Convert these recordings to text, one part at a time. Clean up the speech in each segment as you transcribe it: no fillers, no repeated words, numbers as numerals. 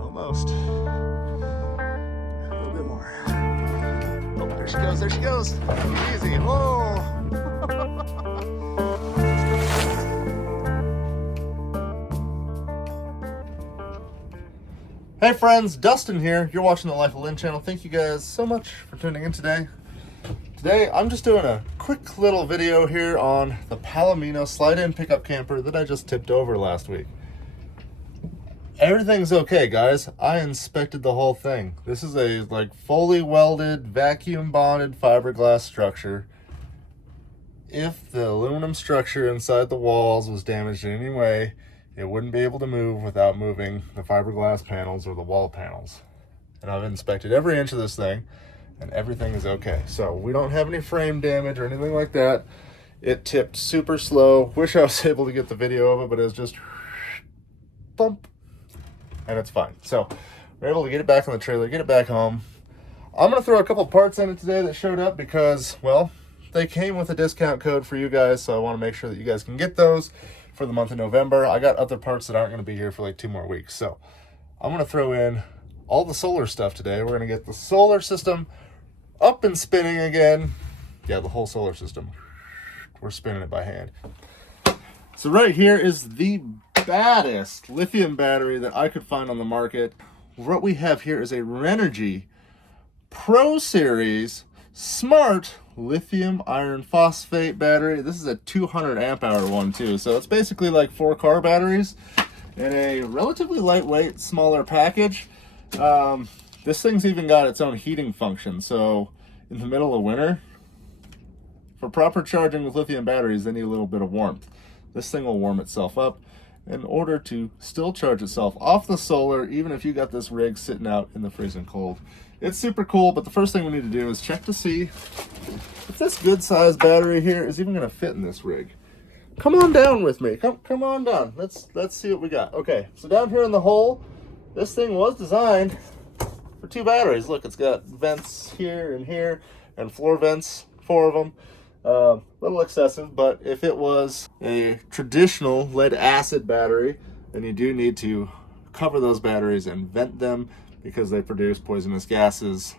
Almost. A little bit more. Oh, there she goes, there she goes. Easy. Oh. Hey friends, Dustin here. You're watching the Life of Lynn channel. Thank you guys so much for tuning in today. Today, I'm just doing a quick little video here on the Palomino slide-in pickup camper that I just tipped over last week. Everything's okay, guys. I inspected the whole thing. This is a fully welded, vacuum bonded fiberglass structure. If the aluminum structure inside the walls was damaged in any way, it wouldn't be able to move without moving the fiberglass panels or the wall panels. And I've inspected every inch of this thing, and everything is okay. So we don't have any frame damage or anything like that. It tipped super slow. Wish I was able to get the video of it, but it was just thump, and it's fine. So we're able to get it back on the trailer, get it back home. I'm gonna throw a couple parts in it today that showed up because, well, they came with a discount code for you guys, so I wanna make sure that you guys can get those for the month of November. I got other parts that aren't going to be here for like 2 more weeks. So I'm going to throw in all the solar stuff today. We're going to get the solar system up and spinning again. Yeah, the whole solar system. We're spinning it by hand. So right here is the baddest lithium battery that I could find on the market. What we have here is a Renogy Pro Series Smart lithium iron phosphate battery. This is a 200 amp hour one too, so it's basically like 4 car batteries in a relatively lightweight, smaller package. This thing's even got its own heating function, so in the middle of winter, for proper charging with lithium batteries, they need a little bit of warmth. This thing will warm itself up in order to still charge itself off the solar, even if you got this rig sitting out in the freezing cold. It's super cool, but the first thing we need to do is check to see if this good sized battery here is even going to fit in this rig. Come on down with me. Come on down. Let's see what we got. Okay, so down here in the hole, this thing was designed for 2 batteries. Look, it's got vents here and here, and floor vents, 4 of them. A little excessive, but if it was a traditional lead acid battery, then you do need to cover those batteries and vent them, because they produce poisonous gases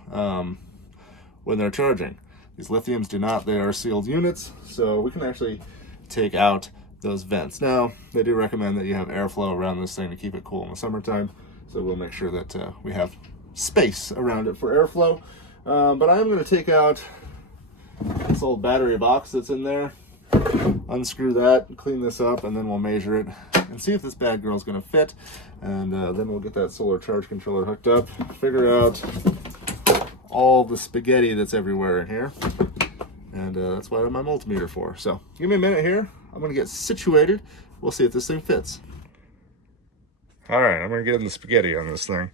when they're charging. These lithiums do not. They are sealed units, so we can actually take out those vents. Now, they do recommend that you have airflow around this thing to keep it cool in the summertime, so we'll make sure that we have space around it for airflow. But I am going to take out this old battery box that's in there, unscrew that, clean this up, and then we'll measure it and see if this bad girl's going to fit. And then we'll get that solar charge controller hooked up, figure out all the spaghetti that's everywhere in here. And that's what I have my multimeter for. So give me a minute here. I'm going to get situated. We'll see if this thing fits. All right, I'm going to get in the spaghetti on this thing.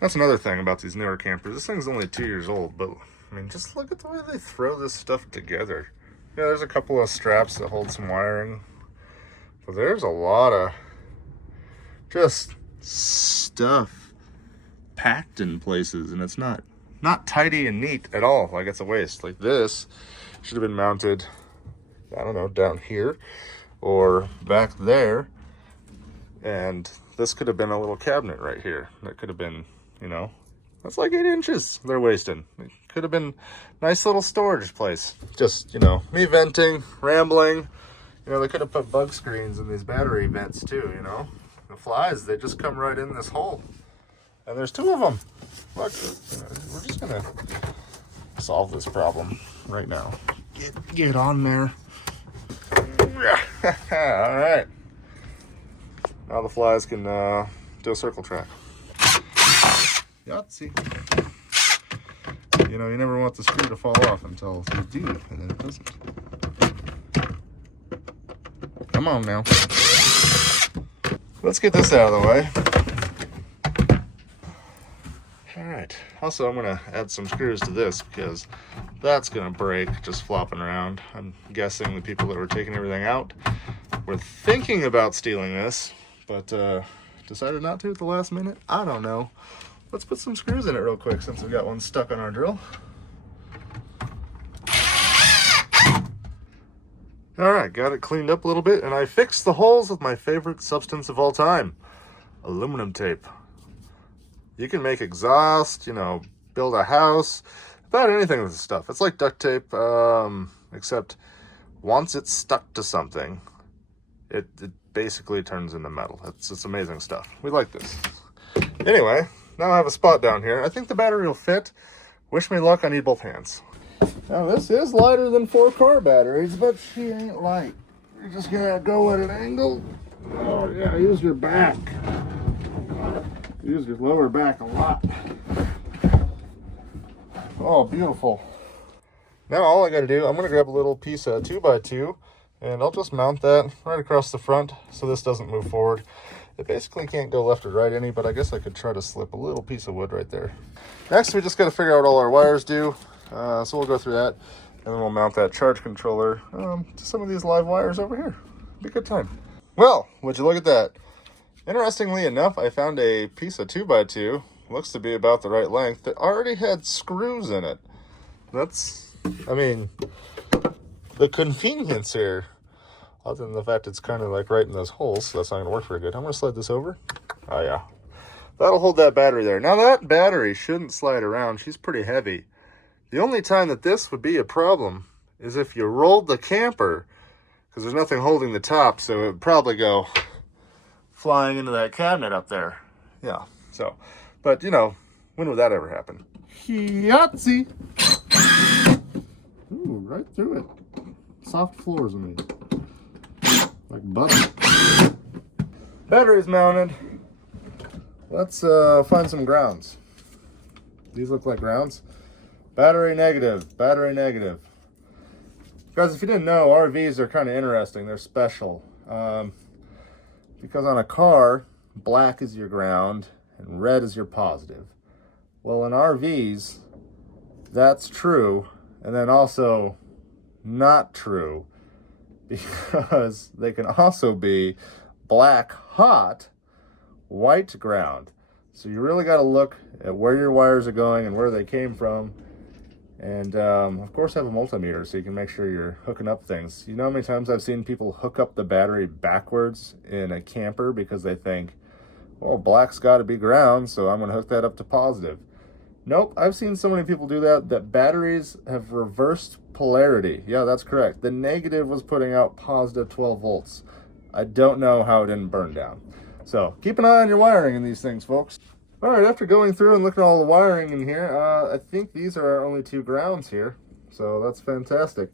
That's another thing about these newer campers. This thing's only 2 years old, but I mean, just look at the way they throw this stuff together. Yeah, there's a couple of straps that hold some wiring, but there's a lot of just stuff packed in places, and it's not tidy and neat at all. Like, it's a waste. Like, this should have been mounted, I don't know, down here or back there, and this could have been a little cabinet right here. That could have been, you know, that's like 8 inches they're wasting. It could have been a nice little storage place. Just, you know, me venting, rambling. You know, they could have put bug screens in these battery vents too, you know. The flies, they just come right in this hole. And there's 2 of them. Look, we're just gonna solve this problem right now. Get on there. All right. Now the flies can do a circle track. Yahtzee. You know, you never want the screw to fall off until you do, and then it doesn't. Come on now. Let's get this out of the way. All right. Also, I'm going to add some screws to this because that's going to break just flopping around. I'm guessing the people that were taking everything out were thinking about stealing this, but decided not to at the last minute. I don't know. Let's put some screws in it real quick since we got one stuck on our drill. All right, got it cleaned up a little bit, and I fixed the holes with my favorite substance of all time, aluminum tape. You can make exhaust, build a house, about anything with this stuff. It's like duct tape, except once it's stuck to something, it basically turns into metal. It's amazing stuff. We like this. Anyway, now I have a spot down here. I think the battery will fit. Wish me luck, I need both hands. Now this is lighter than 4 car batteries, but she ain't light. You're just gonna go at an angle. Oh yeah, use your back. Use your lower back a lot. Oh, beautiful. Now all I gotta do, I'm gonna grab a little piece of 2x2 and I'll just mount that right across the front so this doesn't move forward. It basically can't go left or right any, but I guess I could try to slip a little piece of wood right there. Next, we just got to figure out what all our wires do. So we'll go through that, and then we'll mount that charge controller to some of these live wires over here. Be a good time. Well, would you look at that? Interestingly enough, I found a piece of 2x2, looks to be about the right length, that already had screws in it. The convenience here. Other than the fact it's kind of like right in those holes, so that's not going to work very good. I'm going to slide this over. Oh, yeah. That'll hold that battery there. Now, that battery shouldn't slide around. She's pretty heavy. The only time that this would be a problem is if you rolled the camper, because there's nothing holding the top, so it would probably go flying into that cabinet up there. Yeah, so, but, when would that ever happen? Yahtzee! Ooh, right through it. Soft floors in these. Like butter. Battery's mounted. Let's find some grounds. These look like grounds. Battery negative. Battery negative. Guys, if you didn't know, RVs are kind of interesting. They're special. Because on a car, black is your ground and red is your positive. Well, in RVs, that's true. And then also not true. Because they can also be black hot, white ground. So you really got to look at where your wires are going and where they came from. And of course have a multimeter so you can make sure you're hooking up things. You know how many times I've seen people hook up the battery backwards in a camper because they think, well, black's got to be ground, so I'm going to hook that up to positive. Nope, I've seen so many people do that batteries have reversed polarity. Yeah, that's correct. The negative was putting out positive 12 volts. I don't know how it didn't burn down. So keep an eye on your wiring in these things, folks. All right, after going through and looking at all the wiring in here, I think these are our only 2 grounds here. So that's fantastic.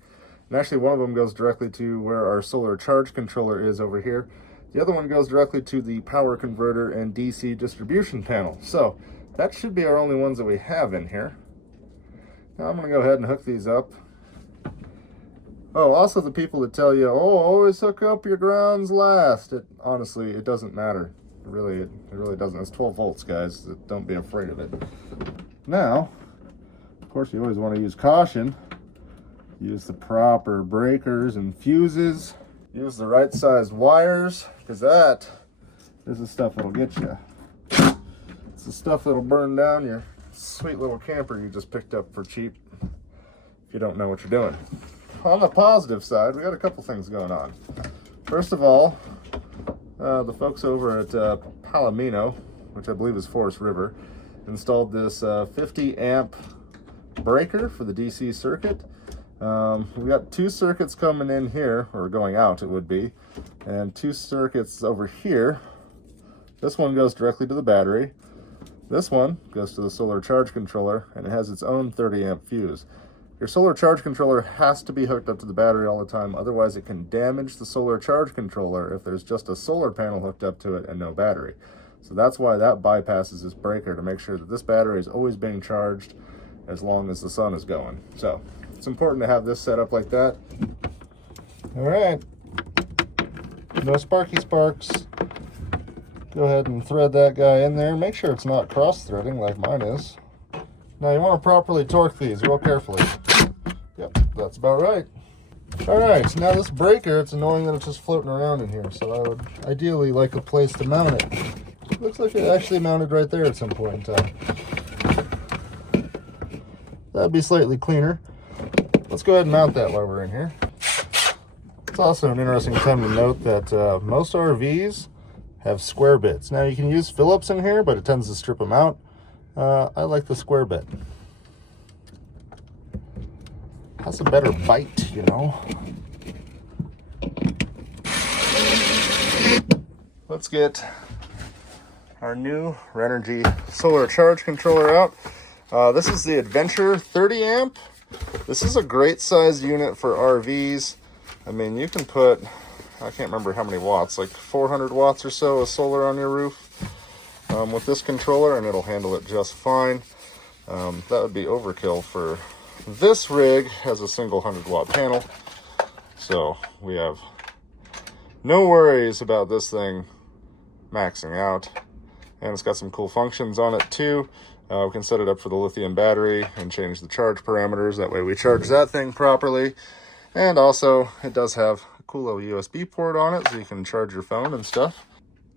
And actually one of them goes directly to where our solar charge controller is over here. The other one goes directly to the power converter and DC distribution panel. So that should be our only ones that we have in here. Now I'm going to go ahead and hook these up. Oh, also the people that tell you, oh, always hook up your grounds last. Honestly, it doesn't matter. It really doesn't. It's 12 volts, guys. Don't be afraid of it. Now, of course, you always want to use caution. Use the proper breakers and fuses. Use the right sized wires, because that is the stuff that'll get you. It's the stuff that'll burn down your sweet little camper you just picked up for cheap if you don't know what you're doing. On the positive side, we got a couple things going on. First of all, the folks over at Palomino, which I believe is Forest River, installed this 50 amp breaker for the DC circuit. We got 2 circuits coming in here, or going out it would be, and 2 circuits over here. This one goes directly to the battery. This one goes to the solar charge controller, and it has its own 30 amp fuse. Your solar charge controller has to be hooked up to the battery all the time, otherwise it can damage the solar charge controller if there's just a solar panel hooked up to it and no battery. So that's why that bypasses this breaker, to make sure that this battery is always being charged as long as the sun is going. So it's important to have this set up like that. All right, no sparky sparks. Go ahead and thread that guy in there. Make sure it's not cross-threading like mine is. Now you want to properly torque these real carefully. Yep, that's about right. All right, now this breaker, it's annoying that it's just floating around in here, so I would ideally like a place to mount it. Looks like it actually mounted right there at some point in time. That'd be slightly cleaner. Let's go ahead and mount that while we're in here. It's also an interesting time to note that most RVs have square bits. Now you can use Phillips in here, but it tends to strip them out. I like the square bit. Has a better bite, you know. Let's get our new Renogy solar charge controller out. This is the Adventure 30 amp. This is a great size unit for RVs. I mean, you can put, I can't remember how many watts, like 400 watts or so of solar on your roof with this controller, and it'll handle it just fine. That would be overkill for this rig. Has a single 100-watt panel, so we have no worries about this thing maxing out. And it's got some cool functions on it too. We can set it up for the lithium battery and change the charge parameters. That way we charge that thing properly. And also it does have a cool little USB port on it so you can charge your phone and stuff.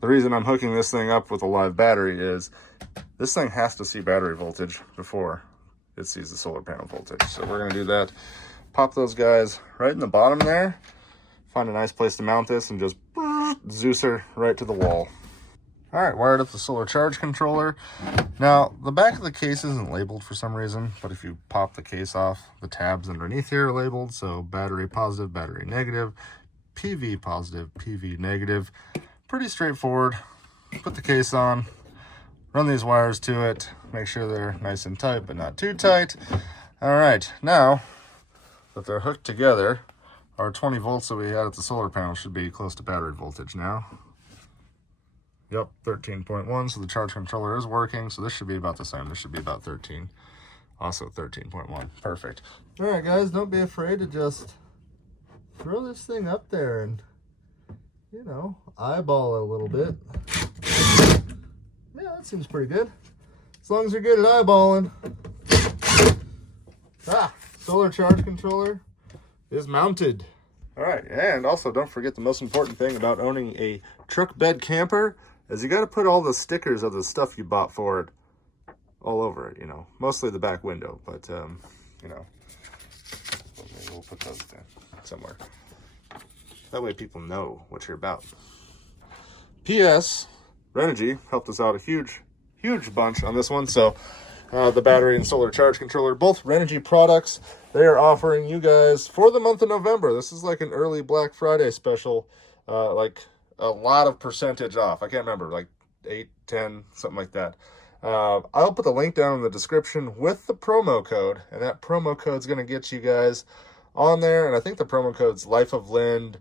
The reason I'm hooking this thing up with a live battery is this thing has to see battery voltage before it sees the solar panel voltage. So we're gonna do that. Pop those guys right in the bottom there. Find a nice place to mount this and just Zeus her right to the wall. All right, wired up the solar charge controller. Now, the back of the case isn't labeled for some reason, but if you pop the case off, the tabs underneath here are labeled. So battery positive, battery negative, PV positive, PV negative. Pretty straightforward. Put the case on, run these wires to it, make sure they're nice and tight, but not too tight. All right, now that they're hooked together, our 20 volts that we had at the solar panel should be close to battery voltage now. Yep, 13.1, so the charge controller is working, so this should be about the same. This should be about 13. Also 13.1, perfect. All right, guys, don't be afraid to just throw this thing up there and, you know, eyeball it a little bit. Yeah, that seems pretty good. As long as you're good at eyeballing. Solar charge controller is mounted. All right, and also don't forget the most important thing about owning a truck bed camper is you got to put all the stickers of the stuff you bought for it all over it, you know, mostly the back window, but you know, maybe we'll put those in somewhere. That way people know what you're about. P.S. Renogy helped us out a huge bunch on this one. So the battery and solar charge controller, both Renogy products, they are offering you guys for the month of November. This is like an early Black Friday special, like a lot of percentage off. I can't remember, like 8, 10, something like that. I'll put the link down in the description with the promo code, and that promo code is going to get you guys on there. And I think the promo code's Life of Lind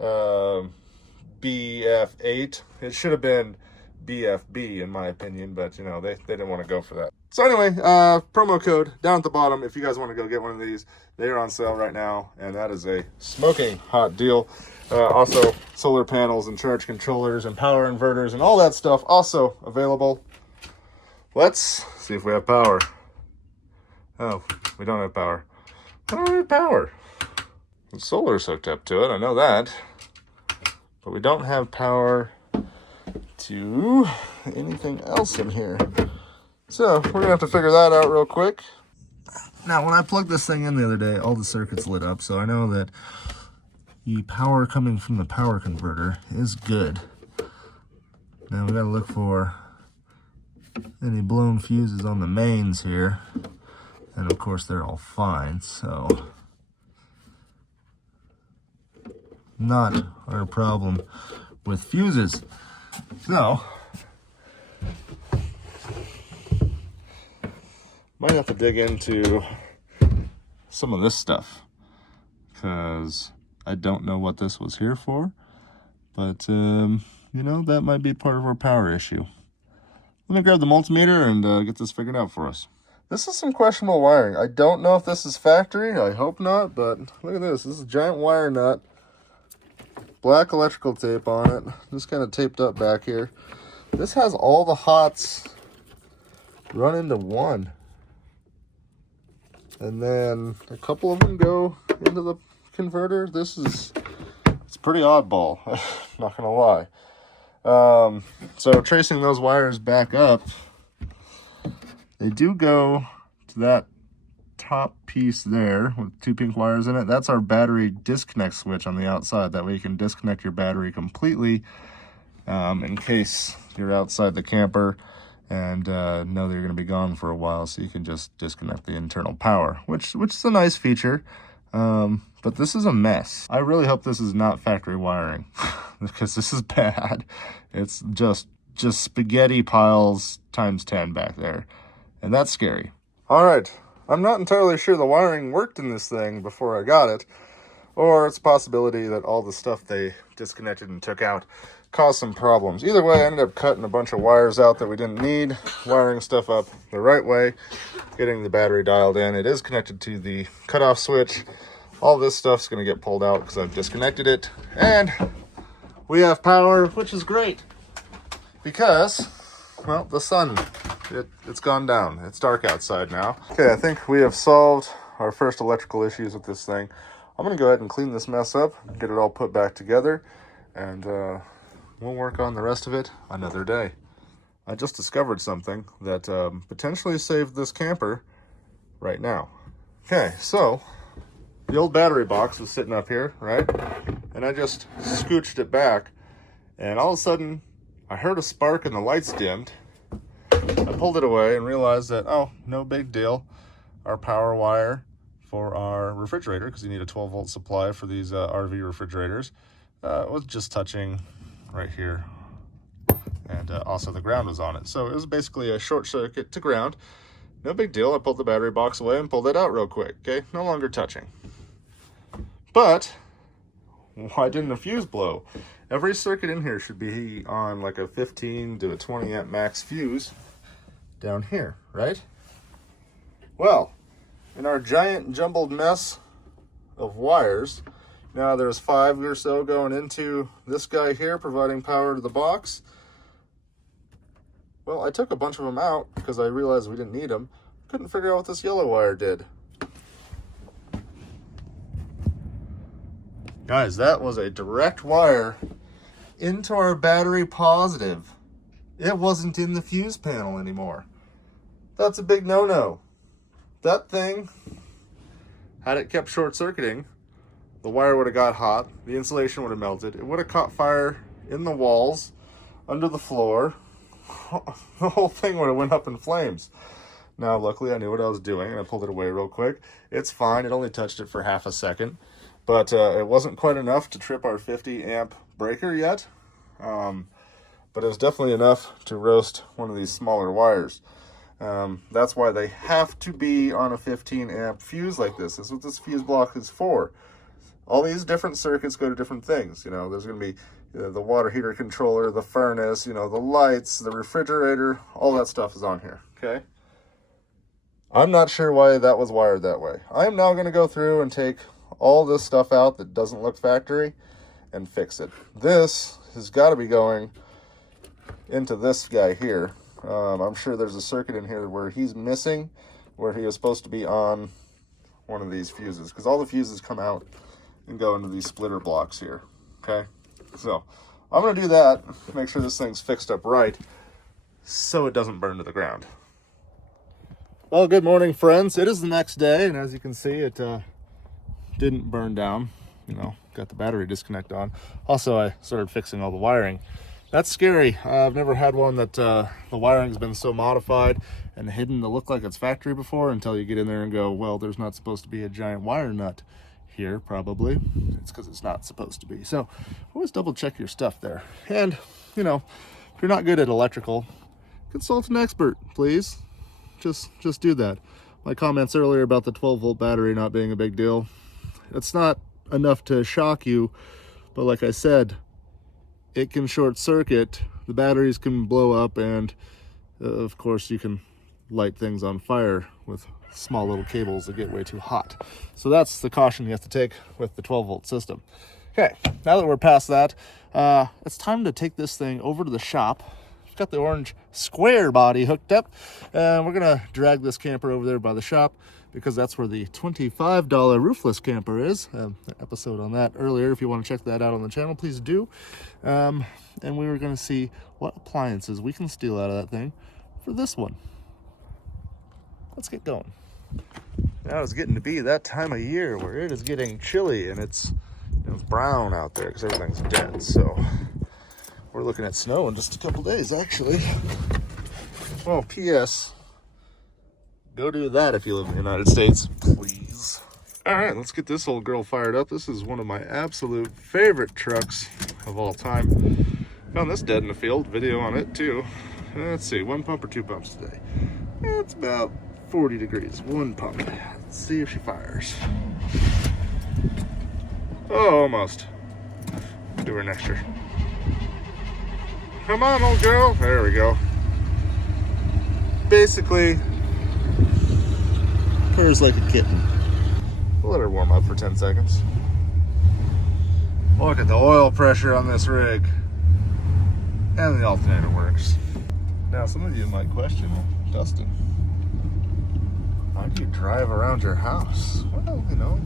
BF8. It should have been BFB in my opinion, but you know, they didn't want to go for that. So anyway, promo code down at the bottom if you guys want to go get one of these. They are on sale right now, and that is a smoking hot deal. Also, solar panels and charge controllers and power inverters and all that stuff also available. Let's see if we have power. Oh, we don't have power. I don't have power. The solar's hooked up to it, I know that. But we don't have power to anything else in here. So we're gonna have to figure that out real quick. Now, when I plugged this thing in the other day, all the circuits lit up, so I know that the power coming from the power converter is good. Now we gotta look for any blown fuses on the mains here. And of course they're all fine, so not our problem with fuses. So might have to dig into some of this stuff because I don't know what this was here for, but you know, that might be part of our power issue. Let me grab the multimeter and get this figured out for us. This is some questionable wiring. I don't know if this is factory. I hope not, but look at this. This is a giant wire nut. Black electrical tape on it. Just kind of taped up back here. This has all the hots run into one. And then a couple of them go into the converter. It's pretty oddball, not gonna lie. So tracing those wires back up, they do go to that top piece there with 2 pink wires in it. That's our battery disconnect switch on the outside. That way you can disconnect your battery completely in case you're outside the camper and know that you're going to be gone for a while, so you can just disconnect the internal power, which is a nice feature. But this is a mess. I really hope this is not factory wiring because this is bad. It's just spaghetti piles times 10 back there, and that's scary. All right, I'm not entirely sure the wiring worked in this thing before I got it, or it's a possibility that all the stuff they disconnected and took out caused some problems. Either way, I ended up cutting a bunch of wires out that we didn't need, wiring stuff up the right way, getting the battery dialed in. It is connected to the cutoff switch. All this stuff's going to get pulled out because I've disconnected it, and we have power, which is great because, well, the sun, it's gone down. It's dark outside now. Okay, I think we have solved our first electrical issues with this thing. I'm going to go ahead and clean this mess up, get it all put back together, and we'll work on the rest of it another day. I just discovered something that potentially saved this camper right now. Okay, so the old battery box was sitting up here, right? And I just scooched it back, and all of a sudden I heard a spark and the lights dimmed. I pulled it away and realized that, oh, no big deal. Our power wire for our refrigerator, because you need a 12-volt supply for these RV refrigerators, was just touching right here, and also the ground was on it. So it was basically a short circuit to ground. No big deal. I pulled the battery box away and pulled it out real quick. Okay, no longer touching. But why didn't the fuse blow? Every circuit in here should be on like a 15 to a 20 amp max fuse down here, right? Well, in our giant jumbled mess of wires, now there's 5 or so going into this guy here providing power to the box. Well, I took a bunch of them out because I realized we didn't need them. Couldn't figure out what this yellow wire did. Guys, that was a direct wire into our battery positive. It wasn't in the fuse panel anymore. That's a big no-no. That thing, had it kept short-circuiting, the wire would have got hot, the insulation would have melted, it would have caught fire in the walls, under the floor. The whole thing would have went up in flames. Now, luckily, I knew what I was doing, and I pulled it away real quick. It's fine. It only touched it for half a second. But it wasn't quite enough to trip our 50 amp breaker yet. But it was definitely enough to roast one of these smaller wires. That's why they have to be on a 15 amp fuse like this. That's what this fuse block is for. All these different circuits go to different things. You know, there's going to be the water heater controller, the furnace, you know, the lights, the refrigerator, all that stuff is on here, okay? I'm not sure why that was wired that way. I'm now going to go through and take all this stuff out that doesn't look factory and fix it. This has got to be going into this guy here. I'm sure there's a circuit in here where he's missing, where he was supposed to be on one of these fuses, because all the fuses come out and go into these splitter blocks here, okay? So I'm going to do that, make sure this thing's fixed up right so it doesn't burn to the ground. Well, good morning, friends. It is the next day, and as you can see, it didn't burn down. You know, got the battery disconnect on. Also, I started fixing all the wiring. That's scary. I've never had one that the wiring's been so modified and hidden to look like it's factory before, until you get in there and go, well, there's not supposed to be a giant wire nut here, probably. It's because it's not supposed to be. So always double check your stuff there. And, you know, if you're not good at electrical, consult an expert, please. Just do that. My comments earlier about the 12-volt battery not being a big deal, it's not enough to shock you, but like I said, it can short circuit, the batteries can blow up, and of course you can light things on fire with small little cables that get way too hot. So that's the caution you have to take with the 12-volt system. Okay, now that we're past that, it's time to take this thing over to the shop. I've got the orange square body hooked up, and we're gonna drag this camper over there by the shop, because that's where the $25 roofless camper is. Episode on that earlier. If you want to check that out on the channel, please do. And we were going to see what appliances we can steal out of that thing for this one. Let's get going. Now it's getting to be that time of year where it is getting chilly, and it's brown out there because everything's dead. So We're looking at snow in just a couple days, actually. Oh, P.S. Go do that if you live in the United States, please. All right, let's get this old girl fired up. This is one of my absolute favorite trucks of all time. Found this dead in the field, video on it too. Let's see, 1 pump or 2 pumps today? It's about 40 degrees, 1 pump. Let's see if she fires. Oh, almost. Do her next year. Come on, old girl. There we go. Basically, purrs like a kitten. We'll let her warm up for 10 seconds. Look at the oil pressure on this rig. And the alternator works. Now, some of you might question, Dustin, how do you drive around your house? Well, you know,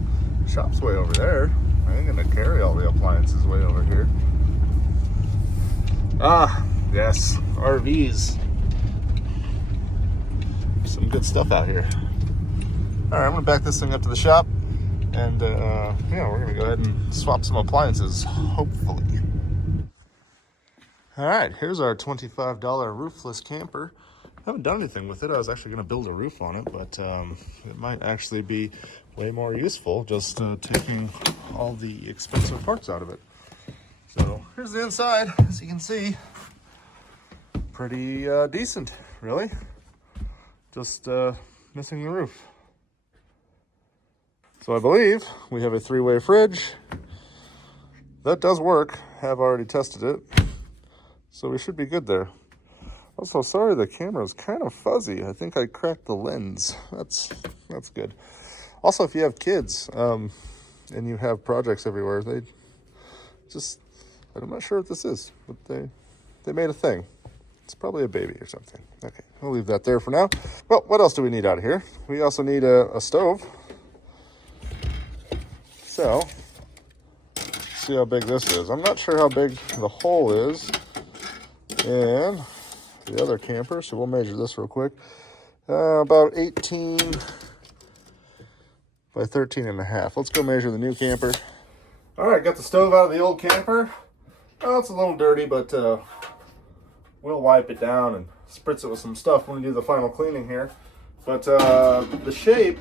shop's way over there. I ain't gonna carry all the appliances way over here. Ah, yes, RVs. Some good stuff out here. All right, I'm gonna back this thing up to the shop, and yeah, we're gonna go ahead and swap some appliances, hopefully. All right, here's our $25 roofless camper. I haven't done anything with it. I was actually gonna build a roof on it, but it might actually be way more useful just taking all the expensive parts out of it. So here's the inside, as you can see. Pretty decent, really. Just missing the roof. So I believe we have a 3-way fridge. That does work. Have already tested it. So we should be good there. Also, sorry the camera is kind of fuzzy. I think I cracked the lens. That's good. Also, if you have kids and you have projects everywhere, they just, I'm not sure what this is, but they made a thing. It's probably a baby or something. Okay, we'll leave that there for now. Well, what else do we need out of here? We also need a stove. So, let's see how big this is. I'm not sure how big the hole is in the other camper, so we'll measure this real quick. About 18 by 13 and a half. Let's go measure the new camper. All right, got the stove out of the old camper. Oh, it's a little dirty, but we'll wipe it down and spritz it with some stuff when we do the final cleaning here. But the shape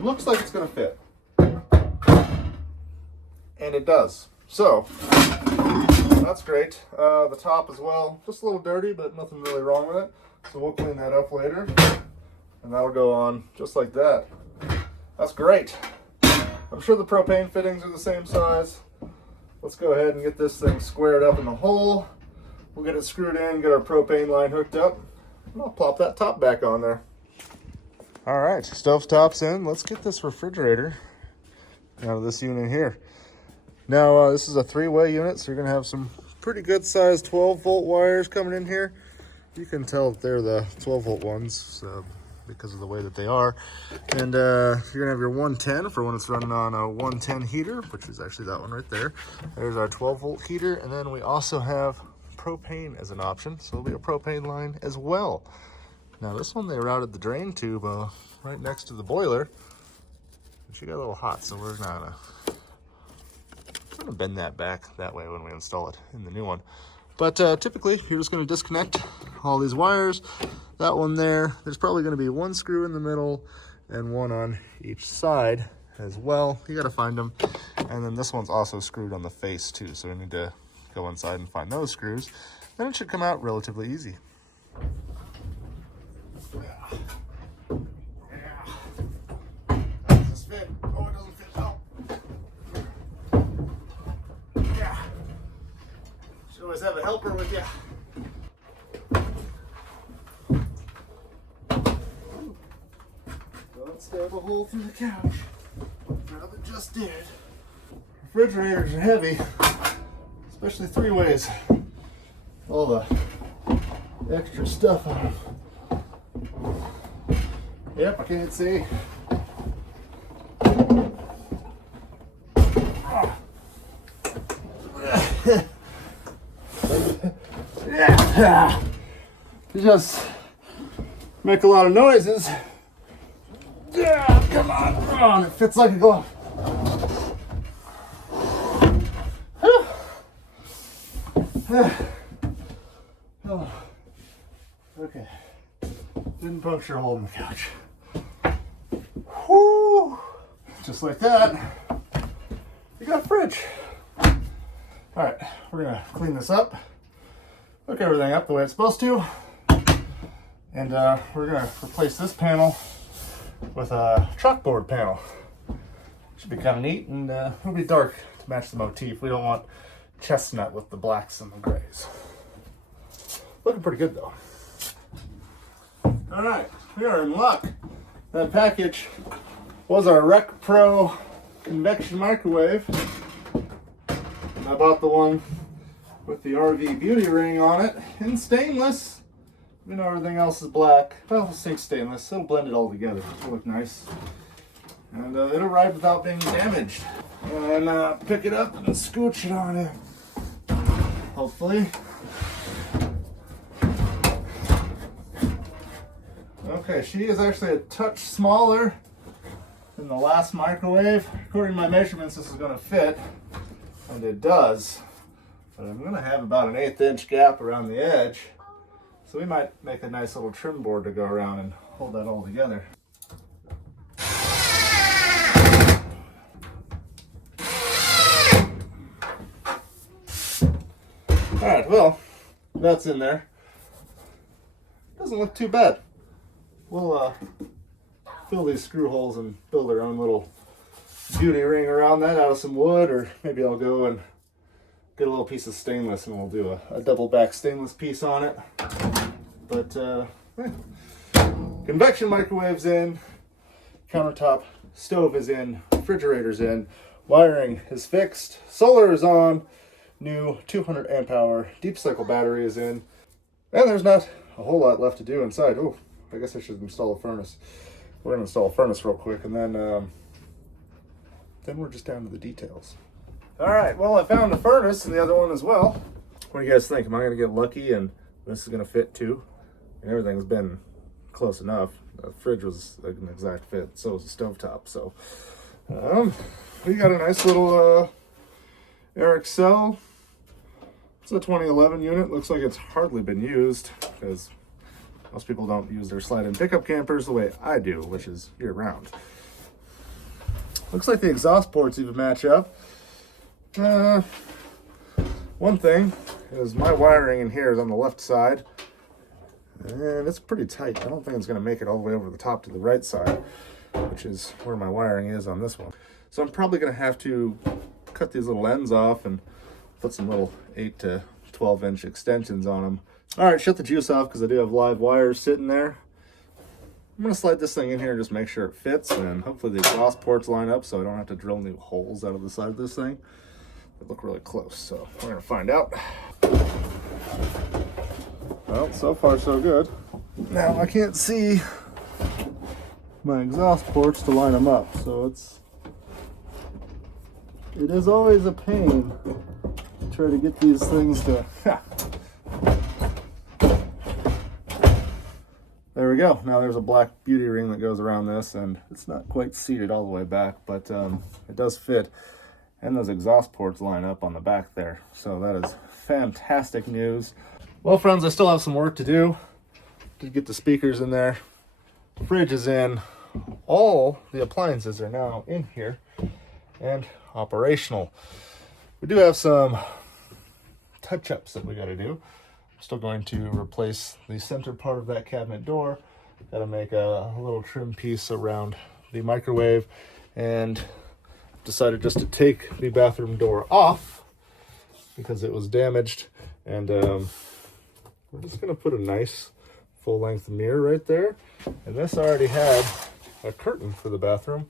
looks like it's gonna fit. And it does. So, that's great. The top as well, just a little dirty, but nothing really wrong with it. So we'll clean that up later. And that'll go on just like that. That's great. I'm sure the propane fittings are the same size. Let's go ahead and get this thing squared up in the hole. We'll get it screwed in, get our propane line hooked up, and I'll plop that top back on there. All right, stove top's in. Let's get this refrigerator out of this unit here. Now, this is a 3-way unit, so you're gonna have some pretty good sized 12-volt wires coming in here. You can tell that they're the 12-volt ones because of the way that they are. And you're gonna have your 110 for when it's running on a 110 heater, which is actually that one right there. There's our 12-volt heater, and then we also have propane as an option, so there'll be a propane line as well. Now this one, they routed the drain tube right next to the boiler. She got a little hot, so we're gonna bend that back that way when we install it in the new one. But typically, you're just going to disconnect all these wires. That one there's probably going to be 1 screw in the middle and 1 on each side as well. You got to find them. And then this one's also screwed on the face too, so we need to go inside and find those screws. Then it should come out relatively easy. Does this fit? Oh, it doesn't fit. Oh. Yeah. Should always have a helper with you. Don't stab a hole through the couch. Brother just did. Refrigerators are heavy, especially 3-ways. All the extra stuff on them. Yep, I can't see. You just make a lot of noises. Yeah, come on, it fits like a glove. Oh, okay. Didn't puncture a hole in the couch. Whoo! Just like that, you got a fridge. All right, we're gonna clean this up, hook everything up the way it's supposed to, and we're gonna replace this panel with a chalkboard panel. Should be kind of neat, and it'll be dark to match the motif. We don't want chestnut with the blacks and the grays. Looking pretty good though. All right, we are in luck. That package was our Rec Pro convection microwave. I bought the one with the RV beauty ring on it in stainless. You know, everything else is black. Well, this thing's stainless. It'll blend it all together. It'll look nice. And it arrived without being damaged. And pick it up and scooch it on in. Hopefully. Okay, she is actually a touch smaller than the last microwave. According to my measurements, this is going to fit, and it does. But I'm going to have about an 1/8 inch gap around the edge, so we might make a nice little trim board to go around and hold that all together. All right, well, that's in there. Doesn't look too bad. We'll fill these screw holes and build our own little beauty ring around that out of some wood, or maybe I'll go and get a little piece of stainless and we'll do a double back stainless piece on it. But convection microwave's in, countertop stove is in, refrigerator's in, wiring is fixed, solar is on, new 200 amp hour deep cycle battery is in, and there's not a whole lot left to do inside. Oh, I guess I should install a furnace. We're gonna install a furnace real quick, and then we're just down to the details. All right, well, I found the furnace and the other one as well. What do you guys think? Am I gonna get lucky and this is gonna fit too? And everything's been close enough. The fridge was like an exact fit, so was the stovetop. So we got a nice little Airxcel. It's a 2011 unit. Looks like it's hardly been used because most people don't use their slide-in pickup campers the way I do, which is year-round. Looks like the exhaust ports even match up. One thing is my wiring in here is on the left side, and it's pretty tight. I don't think it's going to make it all the way over the top to the right side, which is where my wiring is on this one. So I'm probably going to have to cut these little ends off and put some little 8 to 12 inch extensions on them. All right, shut the juice off because I do have live wires sitting there. I'm going to slide this thing in here and just make sure it fits, and hopefully the exhaust ports line up so I don't have to drill new holes out of the side of this thing. They look really close, so we're going to find out. Well, so far so good. Now I can't see my exhaust ports to line them up, so it is always a pain to try to get these things to... There we go. Now there's a black beauty ring that goes around this, and it's not quite seated all the way back, but it does fit. And those exhaust ports line up on the back there. So that is fantastic news. Well, friends, I still have some work to do to get the speakers in there. The fridge is in. All the appliances are now in here and operational. We do have some touch-ups that we got to do. Still going to replace the center part of that cabinet door. Got to make a little trim piece around the microwave, and decided just to take the bathroom door off because it was damaged. And we're just going to put a nice full-length mirror right there. And this already had a curtain for the bathroom,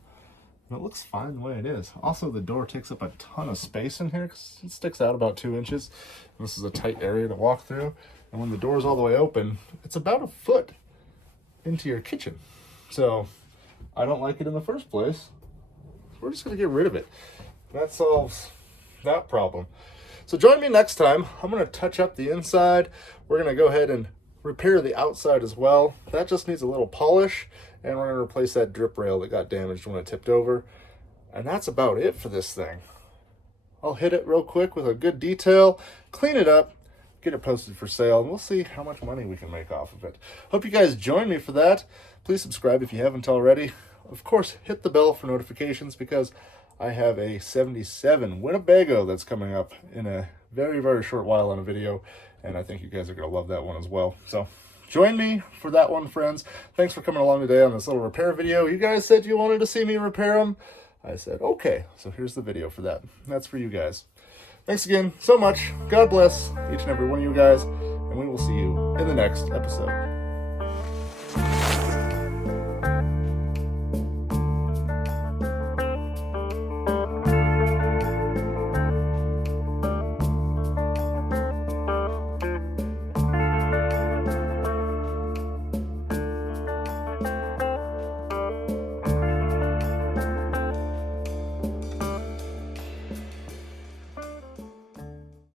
and it looks fine the way it is. Also, the door takes up a ton of space in here because it sticks out about 2 inches. And this is a tight area to walk through. And when the door's all the way open, it's about a foot into your kitchen. So I don't like it in the first place. We're just going to get rid of it. That solves that problem. So join me next time. I'm going to touch up the inside. We're going to go ahead and repair the outside as well. That just needs a little polish. And we're going to replace that drip rail that got damaged when it tipped over. And that's about it for this thing. I'll hit it real quick with a good detail, clean it up, get it posted for sale, and we'll see how much money we can make off of it. Hope you guys join me for that. Please subscribe if you haven't already. Of course, hit the bell for notifications because I have a 77 Winnebago that's coming up in a very, very short while on a video, and I think you guys are going to love that one as well. So join me for that one, friends. Thanks for coming along today on this little repair video. You guys said you wanted to see me repair them. I said, okay, so here's the video for that. That's for you guys. Thanks again so much. God bless each and every one of you guys, and we will see you in the next episode.